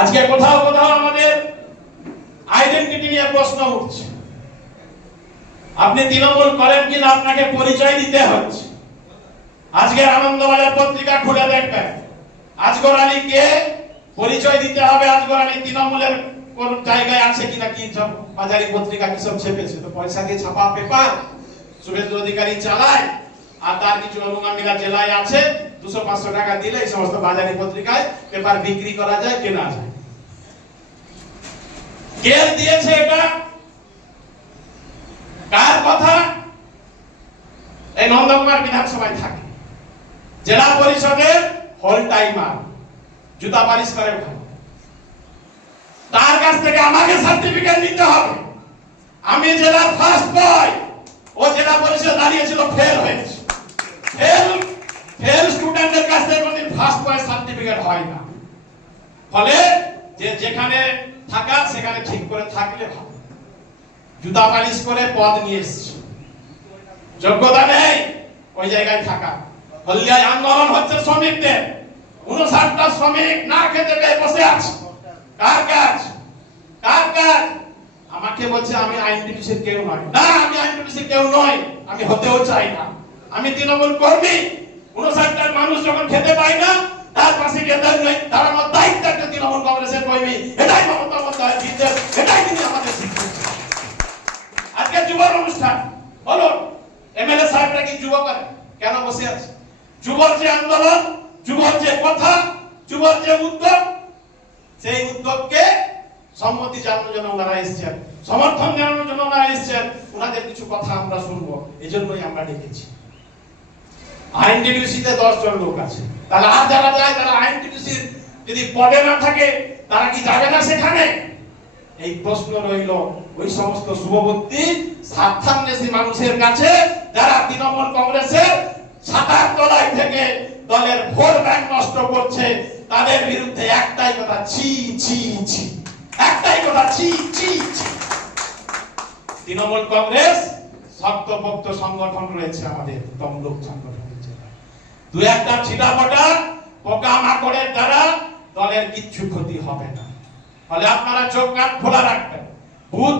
আজকে কোথাও কোথাও আমাদের আইডেন্টিটি নিয়ে প্রশ্ন উঠছে। আপনি তৃণমূল করেন কিনা আপনাকে পরিচয় দিতে হচ্ছে। আজকে আনন্দবাজার পত্রিকা খুলে দেখবেন। আজগর আলীকে পরিচয় দিতে হবে? আজগর আলী তৃণমূলের কোন জায়গায় আছে কিনা কি সব বাজারি পত্রিকা কি সব ছেপেছে? তো পয়সা দিয়ে ছাপা পেপার। শুভেন্দু অধিকারী চালায়। আর তার কিছু অনুগামীরা জেলায় আছে। দুশো পাঁচশো টাকা দিলে এই সমস্ত বাজারি পত্রিকায় পেপার বিক্রি করা যায়, কেনা যায়। কে দিয়েছে এটা? কার কথা? এই নন্দকুমার বিধানসভায় থাকে। জেলা পরিষদের হল টাইমার জুতা পালিশ করে তার কাছ থেকে আমাকে সার্টিফিকেট নিতে হবে। আমি জেলার ফার্স্ট বয় ও জেলা পরিষদ দাঁড়িয়েছিল ফেল হয়েছে। ফেল ফেল স্টুডেন্টের কাছ থেকে কোনদিন ফার্স্ট বয় সার্টিফিকেট হয় না। ফলে যে যেখানে থাকা সেখানে ঠিক করে থাকলে ভালো। জুতা পালিশ করে পদ নিয়ে এসছে। যোগ্যতা নেই, ওই জায়গায় থাকা। হলদিয়ায় আন্দোলন হচ্ছে শ্রমিকদের। উনষাটটা শ্রমিক না খেতে পেয়ে বসে আছে। কার কাজ? কার কাজ? আমাকে বলছে, আমি আইনটিভিসির কেউ নয় না, আমি আইনটিভিসির কেউ নই, আমি হতেও চাই না। আমি তৃণমূল কর্মী উনষাটটার মানুষ যখন খেতে পায় না, তার পাশে গিয়ে দাঁড়ানোর দায়িত্ব একটা তৃণমূল কংগ্রেসের কর্মী। এটাই মমতা বন্দ্যোপাধ্যায় বিদ্বেষ, এটাই তিনি আমাদের আজকে যুবর অনুষ্ঠান, বলুন, এমএলএ সাহেবরা কি যুব করে? কেন বসে আছে? যুবর যে আন্দোলন, যুবর যে কথা, যুবর যে উদ্যোগ, সেই উদ্যোগকে সম্মতি জানানোর জন্য ওনারা এসেছেন, সমর্থন জানানোর জন্য ওনারা এসেছেন। ওনাদের কিছু কথা আমরা শুনব এই জন্যই আমরা ডেকেছি। আইনটিডিউসিতে দশ জন লোক আছে। তাহলে আর যারা যায়, তারা আইনটিডিউসির যদি পদে না থাকে, তারা কি যাবে না সেখানে? এই প্রশ্ন রইল, ওই সমস্ত শুভবর্তী স্বার্থান্বেষী মানুষের কাছে, যারা তৃণমূল কংগ্রেসের ছাতার তলায় থেকে দলের ভোট ব্যাংক নষ্ট করছে, তাদের বিরুদ্ধে একটাই কথা, ছি ছি ছি। একটাই কথা, ছি ছি ছি। তৃণমূল কংগ্রেস, শক্তপোক্ত সংগঠন রয়েছে আমাদের, তমলুক সংগঠনের জেলায় দু একটা ছিটা ছিটাফোটা পোকা মাকড়ের দ্বারা দলের কিচ্ছু ক্ষতি হবে না। ফলে আপনারা চোখ কান খোলা রাখবেন। ভূত